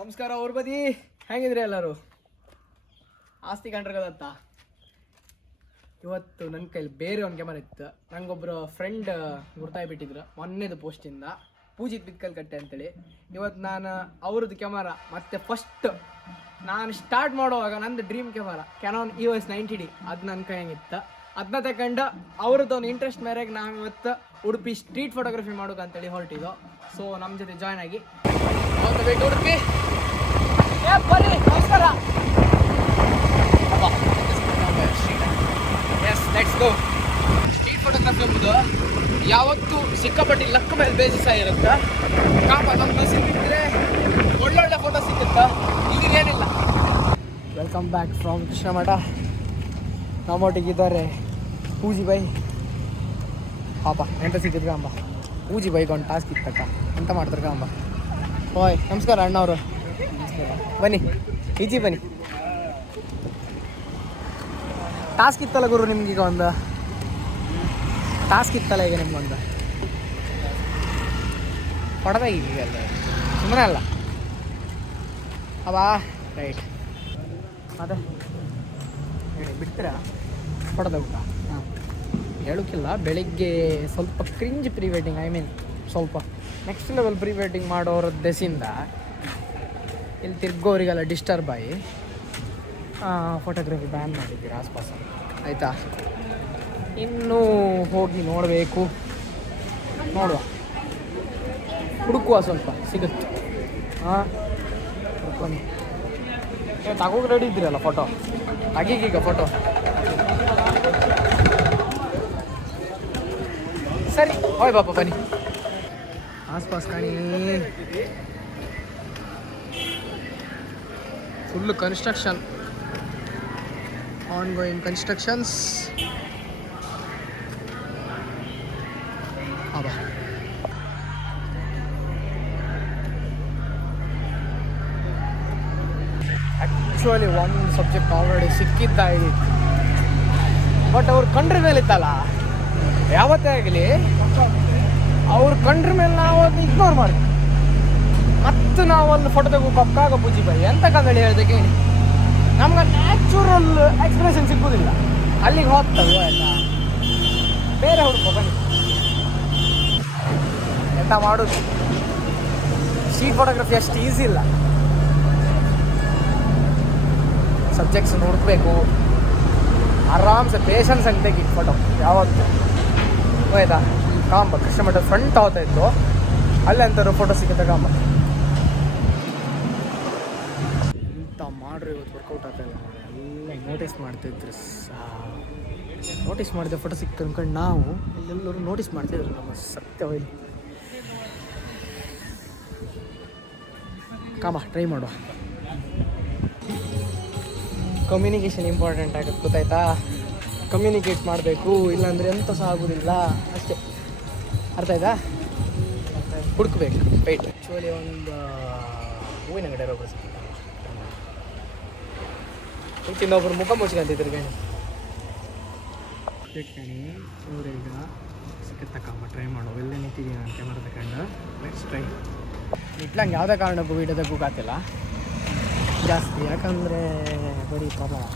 ನಮಸ್ಕಾರ ಅವ್ರ ಬದಿ ಹೆಂಗಿದ್ರಿ ಎಲ್ಲರೂ? ಆಸ್ತಿ ಕಂಡ್ರಗದತ್ತ. ಇವತ್ತು ನನ್ನ ಕೈಲಿ ಬೇರೆ ಒಂದು ಕ್ಯಾಮರಾ ಇತ್ತು. ನಂಗೊಬ್ಬರು ಫ್ರೆಂಡ್ ಗುರ್ತಾಗ್ಬಿಟ್ಟಿದ್ರು ಮೊನ್ನೆದು ಪೋಸ್ಟಿಂದ, ಪೂಜಿತ್ ಬಿತ್ಕಲ್ ಕಟ್ಟೆ ಅಂತೇಳಿ. ಇವತ್ತು ನಾನು ಅವ್ರದ್ದು ಕ್ಯಾಮರಾ ಮತ್ತೆ ಫಸ್ಟ್ ನಾನು ಸ್ಟಾರ್ಟ್ ಮಾಡುವಾಗ ನಂದು dream camera Canon EOS 90D ಅದು ನನ್ನ ಕೈಯಾಗಿತ್ತು. ಅದನ್ನ ತಗೊಂಡು ಅವ್ರದ್ದು ಒಂದು ಇಂಟ್ರೆಸ್ಟ್ ಮೇರೆಗೆ ನಾವು ಇವತ್ತು ಉಡುಪಿ ಸ್ಟ್ರೀಟ್ ಫೋಟೋಗ್ರಫಿ ಮಾಡೋಕಂತೇಳಿ ಹೊರಟಿದ್ದು. ಸೊ ನಮ್ಮ ಜೊತೆ ಜಾಯ್ನ್ ಆಗಿ ಉಡುಪಿ ಬನ್ನಿ. ನಮಸ್ಕಾರ. Yes, let's go. Street photography ಎಂಬುದು ಯಾವತ್ತೂ ಸಿಕ್ಕಾಪಟ್ಟಿ ಲಕ್ ಮೇಲೆ ಬೇಸಿಸ್ ಆಗಿರುತ್ತೆ. ನಮ್ಮ ಸಿಕ್ಕಿದ್ರೆ ಒಳ್ಳೊಳ್ಳೆ ಫೋಟೋ ಸಿಕ್ಕುತ್ತಾ, ಈಗ ಏನಿಲ್ಲ. Welcome back from Krishna Math. ನಮ್ಮೊಟ್ಟಿಗಿದ್ದಾರೆ ಪೂಜಿ by. ಪಾಪ ಎಂತ ಸಿಕ್ಕಿದ್ಗ ಅಂಬ. ಪೂಜಿ ಬೈಗೆ ಒಂದು ಟಾಸ್ಕ್ ಇತ್ತಕ್ಕ, ಎಂತ ಮಾಡ್ತಾರ ಅಂಬ. ಓಯ್ ನಮಸ್ಕಾರ ಅಣ್ಣವರು, ಬನ್ನಿ ಈಜಿ ಬನ್ನಿ. ಟಾಸ್ಕ್ ಇತ್ತಲ್ಲ ಗುರು ನಿಮ್ಗೀಗ, ಒಂದು ಟಾಸ್ಕ್ ಇತ್ತಲ್ಲ ಈಗ ನಿಮ್ಗೊಂದು ಹೊಡೆದಾಗ ಈಗ ಅಲ್ಲ, ಸುಮ್ಮನೆ ಅಲ್ಲ ಅವಾ. ರೈಟ್, ಅದೇ ಹೇಳಿ ಬಿಡ್ತೀರಾ ಹೊಡೆದ ಊಟ? ಹಾಂ, ಹೇಳೋಕ್ಕಿಲ್ಲ. ಬೆಳಿಗ್ಗೆ ಸ್ವಲ್ಪ ಕ್ರಿಂಜ್ ಪ್ರೀ ವೆಡ್ಡಿಂಗ್, ಸ್ವಲ್ಪ ನೆಕ್ಸ್ಟ್ ಲೆವೆಲ್ ಪ್ರೀ ವೆಡ್ಡಿಂಗ್ ಮಾಡೋರ ದೆಸಿಂದ ಇಲ್ಲಿ ತಿರ್ಗೋರಿಗೆಲ್ಲ ಡಿಸ್ಟರ್ಬ್ ಆಗಿ ಫೋಟೋಗ್ರಫಿ ಬ್ಯಾನ್ ಮಾಡಿದ್ದೀರಿ ಆಸ್ಪಾಸ, ಆಯಿತಾ? ಇನ್ನೂ ಹೋಗಿ ನೋಡಬೇಕು, ನೋಡುವ, ಹುಡುಕುವ, ಸ್ವಲ್ಪ ಸಿಗುತ್ತೆ. ಹಾಂ, ಬನ್ನಿ. ತಗೋಗಿ ರೆಡಿ ಇದ್ದೀರಲ್ಲ ಫೋಟೋ? ಆಗೀಗ ಫೋಟೋ ಸರಿ, ಹೋಯ್ ಬಾಪ ಬನ್ನಿ. ಆಸ್ಪಾಸ್ ಕಾಣಿ full construction, on going constructions. ಹೌದಾ, ಆ್ಯಕ್ಚುಲಿ ಒಂದು ಸಬ್ಜೆಕ್ಟ್ ಆಲ್ರೆಡಿ ಸಿಕ್ಕಿದ್ದಾಗಿತ್ತು, ಬಟ್ ಅವ್ರು ಕಂಡ್ರ ಮೇಲೆ ಇತ್ತಲ್ಲ, ಯಾವತ್ತೇ ಆಗಲಿ ಅವ್ರು ಕಂಡ್ರ ಮೇಲೆ ನಾವು ಅದನ್ನ ಇಗ್ನೋರ್ ಮಾಡ್ತೀವಿ. ಮತ್ತು ನಾವು ಅಲ್ಲಿ ಫೋಟೋ ತೆಗೋ ಪಕ್ಕಾಗ ಪೂಜಿ ಬೈ ಎಂತ ಕಂದೇಳಿ ಹೇಳ್ದಕ್ಕೆ ನಮ್ಗೆ ನ್ಯಾಚುರಲ್ ಎಕ್ಸ್ಪ್ರೆಷನ್ ಸಿಗೋದಿಲ್ಲ. ಅಲ್ಲಿಗೆ ಹೋಗ್ತವೆ ಆಯಿತಾ, ಬೇರೆ ಹುಡುಕೋ ಬನ್ನಿ. ಎಂತ ಮಾಡೋದು, ಸ್ಟ್ರೀಟ್ ಫೋಟೋಗ್ರಫಿ ಅಷ್ಟು ಈಸಿ ಇಲ್ಲ. ಸಬ್ಜೆಕ್ಟ್ಸ್ ಹುಡುಕಬೇಕು, ಆರಾಮ್ಸೆ ಪೇಷನ್ಸ್ ಅಂತ ತೆಗಿ ಫೋಟೋ ಯಾವತ್ತು. ಆಯ್ತಾ? ಕಾಂಬ ಕೃಷ್ಣ ಮಠದ ಫ್ರಂಟ್ ಹೋಗ್ತಾ ಇತ್ತು, ಅಲ್ಲಿ ಅಂತಾರು ಫೋಟೋ ಸಿಗುತ್ತೆ ಕಾಂಬ. ಎಂತ ಮಾಡ್ರಿ ಇವತ್ತು ವರ್ಕೌಟ್ ಆಗ್ತಾಯಿಲ್ಲ. ಎಲ್ಲ ನೋಟಿಸ್ ಮಾಡ್ತಿದ್ರು, ನೋಟಿಸ್ ಮಾಡಿದೆ ಫೋಟೋ ಸಿಕ್ತು ಅಂದ್ಕೊಂಡು ನಾವು ಎಲ್ಲರೂ ನೋಟಿಸ್ ಮಾಡ್ತಿದ್ರು ನಮ್ಮ ಸತ್ಯವಾಗಿ. ಕಾಂಬ ಟ್ರೈ ಮಾಡುವ. ಕಮ್ಯುನಿಕೇಷನ್ ಇಂಪಾರ್ಟೆಂಟ್ ಆಗುತ್ತೆ, ಗೊತ್ತಾಯ್ತಾ? ಕಮ್ಯುನಿಕೇಟ್ ಮಾಡಬೇಕು, ಇಲ್ಲಾಂದರೆ ಎಂತ ಸಹ ಆಗೋದಿಲ್ಲ ಅಷ್ಟೇ. ಅರ್ಥ ಆಯ್ತಾ? ಹುಡುಕ್ಬೇಕು. ವೆಯ್ಟ್, ಆ್ಯಕ್ಚುಲಿ ಒಂದು ಹೂವಿನ ಅಂಗಡಿ ಒಬ್ಬರು ಸಿಗ್ತಾರೆ, ಇನ್ನೊಬ್ರು ಮುಖ ಮುಚ್ಕೊಂತಿದ್ರು ಗಣಿ. ಗಣಿ ಇವ್ರೀಗ ಸಿಕ್ಕತ್ತಕ್ಕಮ್ಮ ಟ್ರೈ ಮಾಡೋ. ಎಲ್ಲ ನಿಂತಿದ್ದೀನಿ ನಾನು ಕ್ಯಾಮರಾ ತಗೊಂಡು. Let's try. ಇಟ್ಲಂಗೆ ಯಾವುದೇ ಕಾರಣಕ್ಕೂ ವೀಡಿಯೋ ತೆಗೋಕ್ಕಾಗ್ತಿಲ್ಲ ಜಾಸ್ತಿ, ಯಾಕಂದರೆ ಬರೀ ಪ್ರಾಬ್ಲಮ್.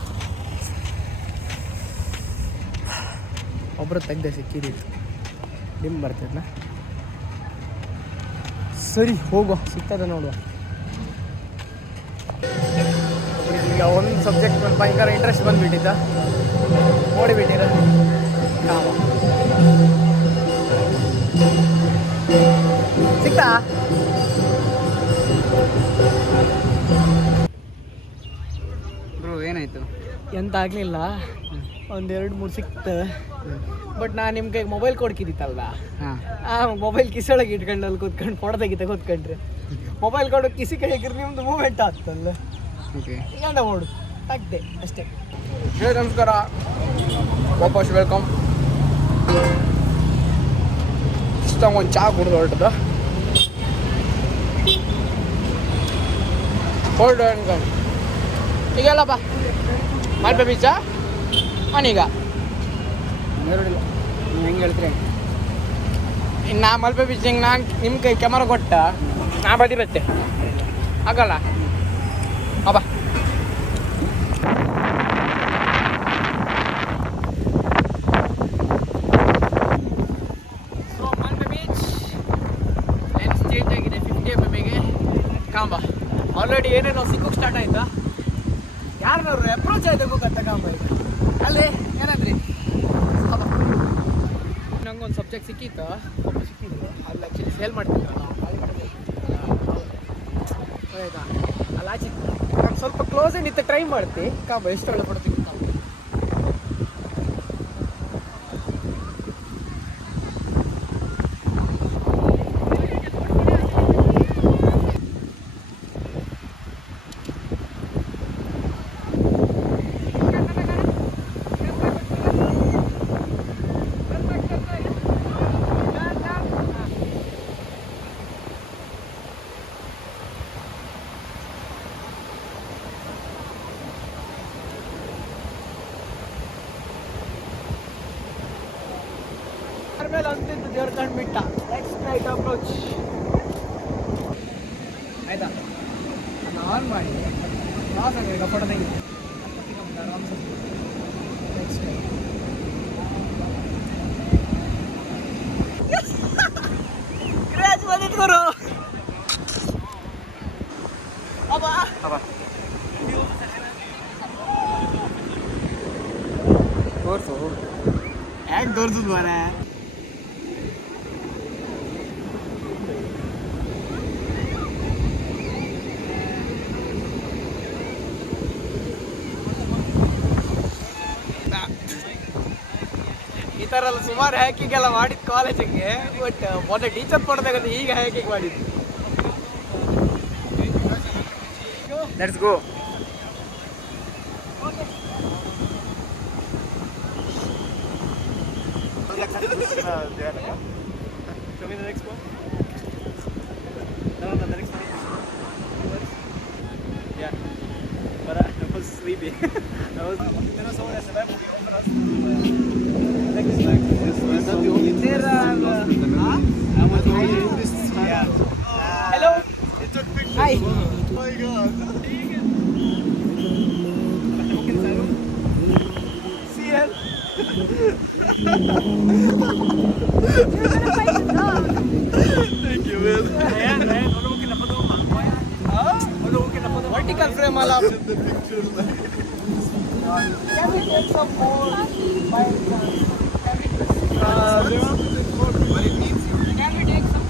ಒಬ್ಬರು ತೆಗ್ದೆ ಸಿಕ್ಕಿದ್ದಿತ್ತು, ಡಿಮ್ ಬರ್ತಿದ್ನ. ಸರಿ ಹೋಗುವ, ಸಿಗ್ತದೆ ನೋಡುವ. ಈಗ ಒಂದು ಸಬ್ಜೆಕ್ಟ್ ಮೇಲೆ ಭಯಂಕರ ಇಂಟ್ರೆಸ್ಟ್ ಬಂದುಬಿಟ್ಟಿದ್ದ, ನೋಡಿಬಿಟ್ಟಿರ ಕಾಮ. ಸಿಗ್ತಾ? ಬ್ರೋ ಏನಾಯಿತು? ಎಂತ ಆಗಲಿಲ್ಲ, ಒಂದೆರಡು ಮೂರು ಸಿಕ್ತು. ಬಟ್ ನಾನು ನಿಮ್ಮ ಕೈಗೆ ಮೊಬೈಲ್ ಕೊಡ್ಕಿದ್ದಿತ್ತಲ್ಲ, ಆ ಮೊಬೈಲ್ ಕಿಸೊಳಗೆ ಇಟ್ಕೊಂಡು ಅಲ್ಲಿ ಕೂತ್ಕೊಂಡು ಫೋಟೋ ತೆಗಿತಾ ಕೂತ್ಕೊಂಡ್ರೆ ಮೊಬೈಲ್ ಕೊಡೋ ಕಿಸಿ ಕೈಗಿರಿ ನಿಮ್ಮದು ಮೂಮೆಂಟ್ ಆಗ್ತಲ್ಲ. ಓಕೆ, ಎಂತ ಮಾಡು, ತೆಗ್ದೆ ಅಷ್ಟೇ. ನಮಸ್ಕಾರ, ವಾಪಸ್ ವೆಲ್ಕಮ್. ಇಷ್ಟ ಒಂದು ಚಹಾ ಕುಡಿದು ಹೊರಟದ ಹೊರಡು ಅನ್ಕೊಂಡು ಈಗಲ್ಲಪ್ಪ ಮಲ್ಪೆ ಬೀಚ ಅವನೀಗ ಎರಡಿಲ್ಲ. ನೀವು ಹೆಂಗೆ ಹೇಳ್ತೀರಿ? ಇನ್ನು ನಾ ಮಲ್ಪೆ ಬೀಚ್ ಹಿಂಗೆ ನಾನು ನಿಮ್ಮ ಕೈ ಕ್ಯಾಮರಾ ಕೊಟ್ಟ ನಾ ಬದಿ ಬತ್ತೆ ಆಗಲ್ಲ ಅಬ್ಬಾ so Malpe beach lens change ಆಗಿದೆ 50 mm ಕಾಂಬ ಆಲ್ರೆಡಿ ಏನೇನೋ ಸಿಕ್ಕೋಕೆ ಸ್ಟಾರ್ಟ್ ಆಯ್ತಾ ಯಾರನ್ನವ್ರು ಅಪ್ರೋಚ್ ಆಯ್ತು ಗೊತ್ತ ಕಾಂಬ ಈಗ ಅಲ್ಲಿ ಏನಂದ್ರಿ ನಂಗೊಂದು ಸಬ್ಜೆಕ್ಟ್ ಸಿಕ್ಕಿತ್ತು ಒಬ್ಬ ಸಿಕ್ಕಿದ್ರು ಅಲ್ಲಿ ಆ್ಯಕ್ಚುಲಿ ಸೇಲ್ ಮಾಡ್ತಿದ್ರಲ್ಲ ಆಯ್ತಾ ಅಲ್ಲಿ ಆಚೆ ನಾನು ಸ್ವಲ್ಪ ಕ್ಲೋಸೇ ನಿಂತು ಟ್ರೈ ಮಾಡ್ತಿ ಕಾಂಬ ಎಷ್ಟು ಒಳ್ಳೆ ಫೋಟೋ ಸಿಗುತ್ತೆ ಮೇಲೆ ಅಂತಿದ್ದು ದೇವ್ರ ಕಂಡು ಬಿಟ್ಟ ನೆಕ್ಸ್ಟ್ ನೈಟ್ ಅಪ್ರೋಚ್ ಆಯ್ತಾ ನಾನು ಆನ್ ಮಾಡಿ ಲಾಸ್ ಆಗಿದೆ ಫೋಟೋ ತೆಗಿದ್ದೆ ನೆಕ್ಸ್ಟ್ ಕ್ರ್ಯಾಚ್ ಬಂದಿಟ್ಕೊರು ಅಬ್ಬಾ ತೋರಿಸು ಹೇಗೆ ತೋರಿಸುದು ಮಾರೆ ಈ ಥರ ಎಲ್ಲ ಸುಮಾರು ಹ್ಯಾಕಿಂಗ್ ಎಲ್ಲ ಮಾಡಿದ್ದು ಕಾಲೇಜಿಗೆ ಬಟ್ ಮೊದಲು ಟೀಚರ್ ಕೊಡಬೇಕಂತ ಈಗ ಹ್ಯಾಕಿಂಗ್ ಮಾಡಿದ್ದು let's go Show me the next one. No, the next one. Yeah, but I was sleepy. I was. There was someone SMM who opened us. Next, like this. I'm not the only tourist. I'm not the only tourist. Yeah. Hello. It took pictures. Hi. Oh my god. See ya. Thank you, man. Vertical frame ಅಲ್ಲ The pictures. Can we take some more by chance? Can we But it means can we take some?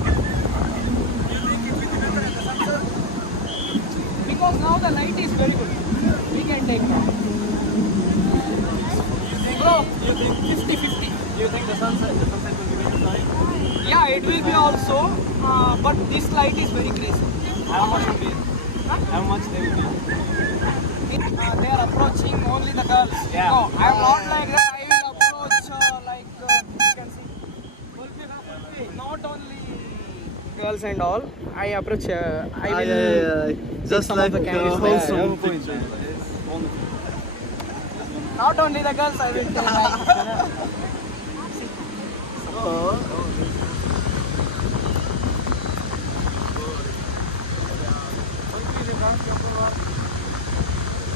Because now the light is very good. We can take now. Bro, 50-50. you think the sunset will be very nice? Yeah, it will be also, but this light is very crazy. How much will be? How much they will be? They are approaching only the girls. Yeah. No, I am not like that. I will approach like you can see. Not only girls and all. I approach. I will. Just some of the candidates there. wholesome picture. It's wonderful. Not only the girls. I will take. Like,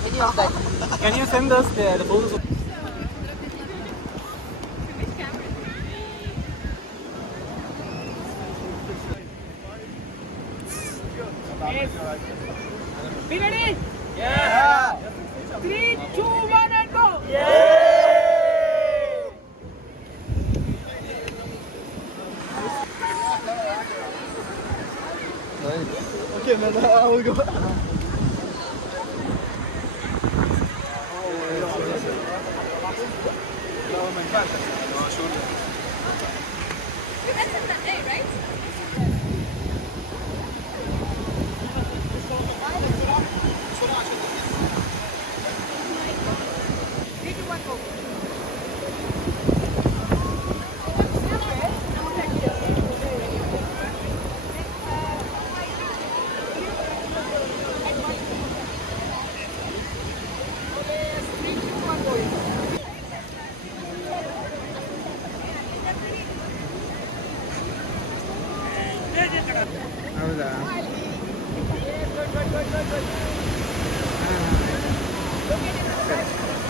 any of that. Can you send us the photos of Be ready? Yeah. 3, 2, 1, and go! Okay, man, I will go.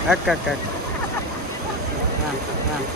ಅಕ್ಕ ಅಕ್ಕ ಅಕ್ಕ ಹಾಂ ಹಾಂ